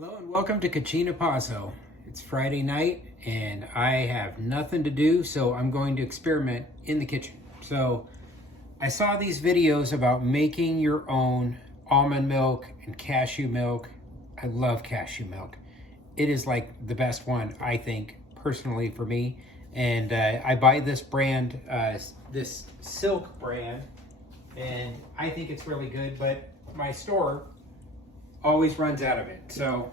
Hello and welcome to Cucina Pazzo. It's Friday night and I have nothing to do, so I'm going to experiment in the kitchen. So I saw these videos about making your own almond milk and cashew milk. I love cashew milk. It is like the best one, I think, personally for me. And I buy this brand, this Silk brand, and I think it's really good, but my store always runs out of it. So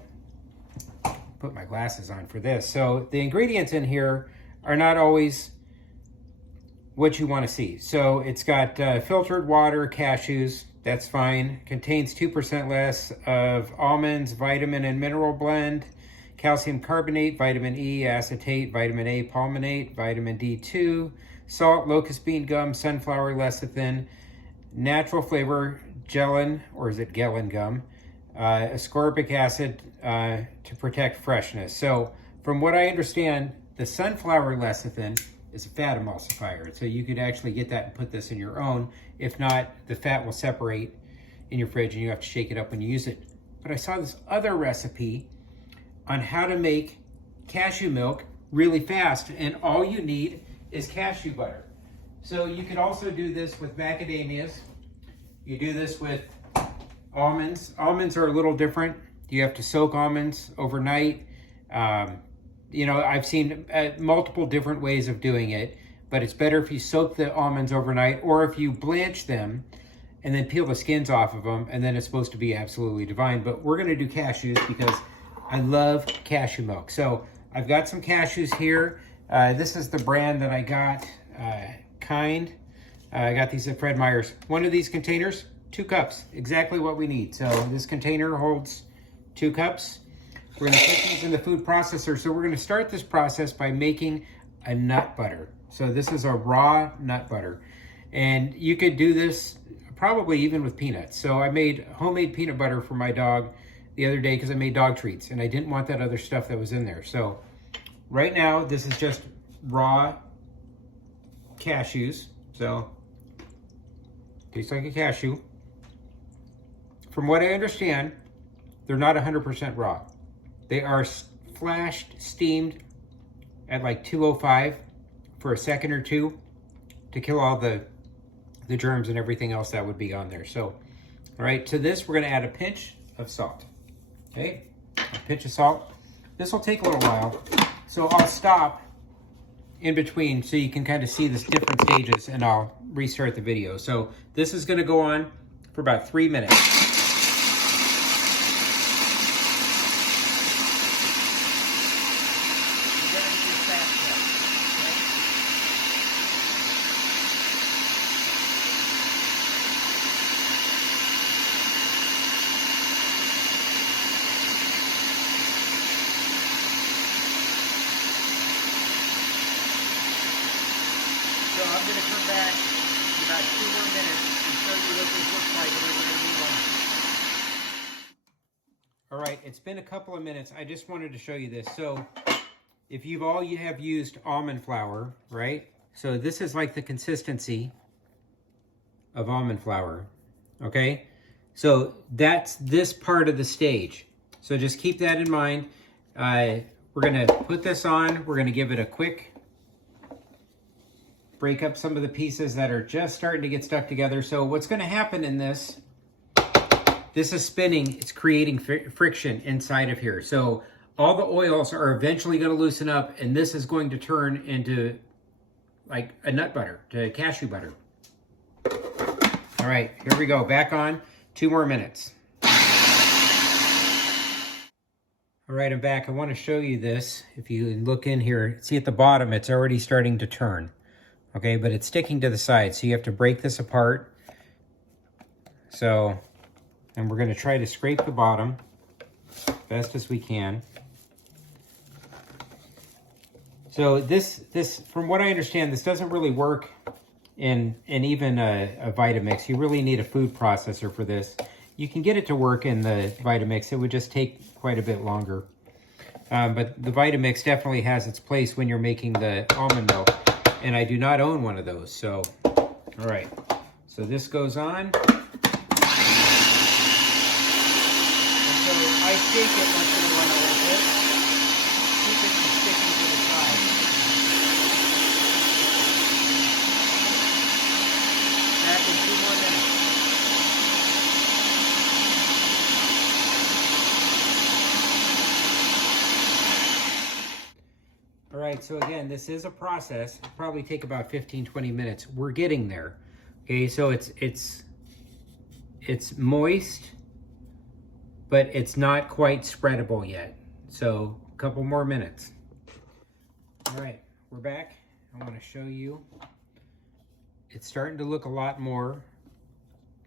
put my glasses on for this. So the ingredients in here are not always what you want to see. So it's got filtered water, cashews, that's fine. Contains 2% less of almonds, vitamin and mineral blend, calcium carbonate, vitamin E, acetate, vitamin A palmate, vitamin D2, salt, locust bean gum, sunflower lecithin, natural flavor, gellan, or is it gellan gum, ascorbic acid to protect freshness. So from what I understand, the sunflower lecithin is a fat emulsifier. So you could actually get that and put this in your own. If not, the fat will separate in your fridge and you have to shake it up when you use it. But I saw this other recipe on how to make cashew milk really fast, and all you need is cashew butter. So you could also do this with macadamias. You do this with almonds. Almonds are a little different. You have to soak almonds overnight. You know, I've seen multiple different ways of doing it, but it's better if you soak the almonds overnight, or if you blanch them and then peel the skins off of them, and then it's supposed to be absolutely divine. But we're gonna do cashews because I love cashew milk. So I've got some cashews here. This is the brand that I got, Kind. I got these at Fred Meyer's. One of these containers, 2 cups, exactly what we need. So this container holds 2 cups. We're gonna put these in the food processor. So we're gonna start this process by making a nut butter. So this is a raw nut butter. And you could do this probably even with peanuts. So I made homemade peanut butter for my dog the other day because I made dog treats and I didn't want that other stuff that was in there. So right now, this is just raw cashews. So tastes like a cashew. From what I understand, they're not 100% raw. They are flashed, steamed at like 205 for a second or two to kill all the germs and everything else that would be on there. So, all right, to this, we're gonna add a pinch of salt. Okay, a pinch of salt. This will take a little while, so I'll stop in between so you can kind of see this different stages, and I'll restart the video. So this is gonna go on for about 3 minutes. So I'm going to come back in about 2 more minutes and show you what this looks like, and then we're going to move on. All right, it's been a couple of minutes. I just wanted to show you this. So if you have used almond flour, right? So this is like the consistency of almond flour, okay? So that's this part of the stage. So just keep that in mind. We're going to put this on. We're going to give it a quick break up some of the pieces that are just starting to get stuck together. So what's going to happen in this is spinning. It's creating friction inside of here. So all the oils are eventually going to loosen up, and this is going to turn into like a nut butter, to cashew butter. All right, here we go. Back on. 2 more minutes. All right, I'm back. I want to show you this. If you look in here, see at the bottom, it's already starting to turn. Okay, but it's sticking to the side, so you have to break this apart. So, and we're going to try to scrape the bottom best as we can. So this, from what I understand, this doesn't really work in even a Vitamix. You really need a food processor for this. You can get it to work in the Vitamix. It would just take quite a bit longer. But the Vitamix definitely has its place when you're making the almond milk. And I do not own one of those. So, all right. So this goes on. And so I I shake it once in a while like this. Keep it from sticking to the side. Back in 2 more minutes. All right, so again, this is a process. It'll probably take about 15-20 minutes. We're getting there. Okay, so it's moist, but it's not quite spreadable yet. So a couple more minutes. All right, we're back. I want to show you. It's starting to look a lot more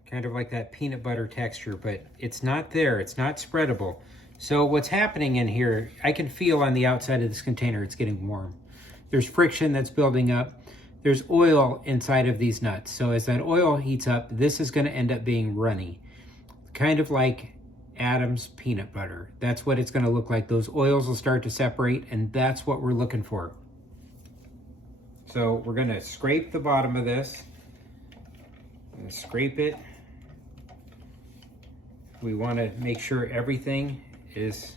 kind of like that peanut butter texture, but it's not there. It's not spreadable. So what's happening in here, I can feel on the outside of this container, it's getting warm. There's friction that's building up. There's oil inside of these nuts. So as that oil heats up, this is going to end up being runny, kind of like Adam's peanut butter. That's what it's going to look like. Those oils will start to separate, and that's what we're looking for. So we're going to scrape the bottom of this. I'm going to scrape it. We want to make sure everything is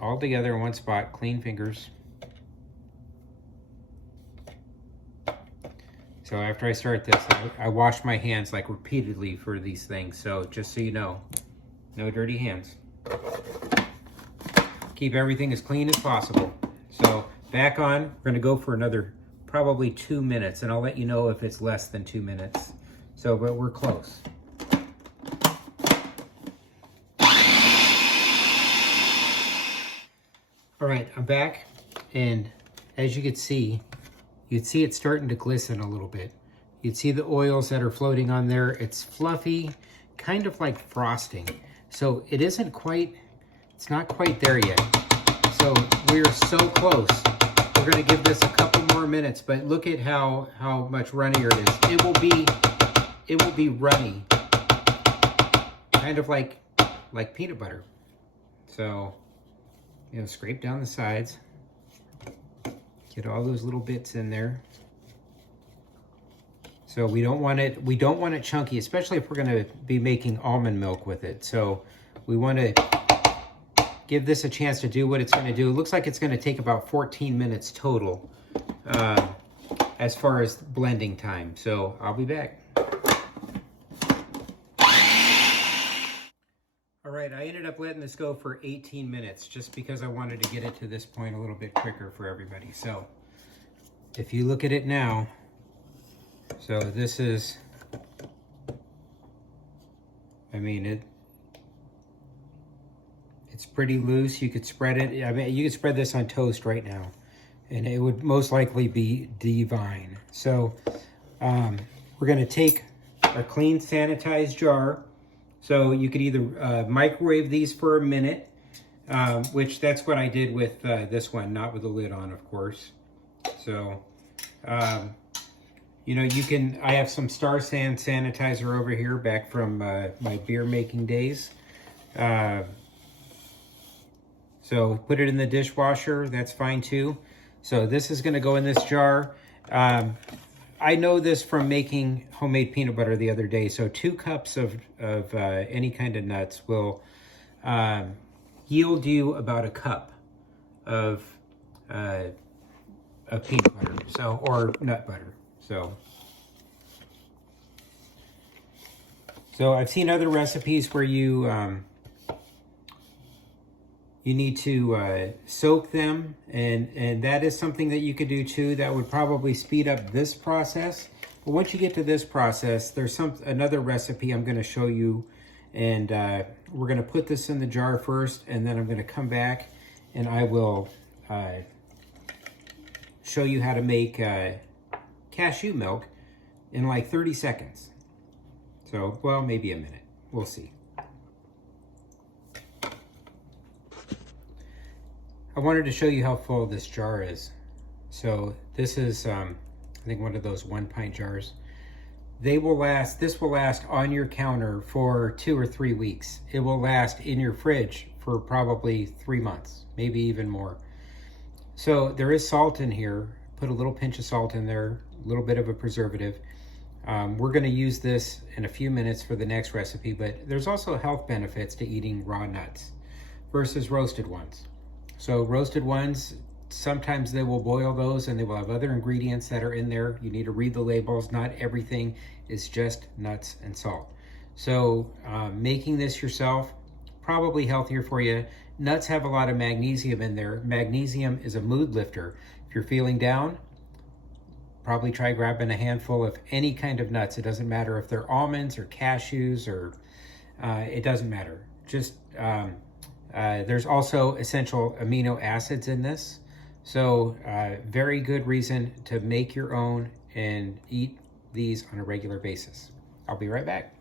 all together in one spot. Clean fingers. So after I start this, I wash my hands like repeatedly for these things. So just so you know, no dirty hands. Keep everything as clean as possible. So back on, we're gonna go for another probably 2 minutes, and I'll let you know if it's less than 2 minutes. So, but we're close. All right, I'm back, and as you can see, you'd see it starting to glisten a little bit. You'd see the oils that are floating on there. It's fluffy, kind of like frosting. So it isn't quite, it's not quite there yet. So we're so close. We're gonna give this a couple more minutes, but look at how much runnier it is. It will be runny, kind of like peanut butter. So, you know, scrape down the sides. Get all those little bits in there. So we don't want it chunky, especially if we're gonna be making almond milk with it. So we wanna give this a chance to do what it's gonna do. It looks like it's gonna take about 14 minutes total as far as blending time. So I'll be back. All right, I ended up letting this go for 18 minutes just because I wanted to get it to this point a little bit quicker for everybody. So if you look at it now, so this is, I mean, it's pretty loose. You could spread it. I mean, you could spread this on toast right now, and it would most likely be divine. So we're gonna take a clean sanitized jar. So you could either microwave these for a minute, which that's what I did with this one, not with the lid on, of course. So, you know, you can, I have some Star San sanitizer over here back from my beer making days. So put it in the dishwasher, that's fine too. So this is gonna go in this jar. I know this from making homemade peanut butter the other day. So 2 cups of any kind of nuts will yield you about a cup of peanut butter, so, or nut butter. So I've seen other recipes where you need to soak them, and that is something that you could do too. That would probably speed up this process. But once you get to this process, there's another recipe I'm going to show you, and we're going to put this in the jar first, and then I'm going to come back and I will show you how to make cashew milk in like 30 seconds. So, well, maybe a minute. We'll see. I wanted to show you how full this jar is. So this is, I think, one of those 1 pint jars. This will last on your counter for 2 or 3 weeks. It will last in your fridge for probably 3 months, maybe even more. So there is salt in here. Put a little pinch of salt in there, a little bit of a preservative. We're going to use this in a few minutes for the next recipe, but there's also health benefits to eating raw nuts versus roasted ones. So roasted ones, sometimes they will boil those and they will have other ingredients that are in there. You need to read the labels. Not everything is just nuts and salt. So making this yourself, probably healthier for you. Nuts have a lot of magnesium in there. Magnesium is a mood lifter. If you're feeling down, probably try grabbing a handful of any kind of nuts. It doesn't matter if they're almonds or cashews or it doesn't matter. Just there's also essential amino acids in this. So very good reason to make your own and eat these on a regular basis. I'll be right back.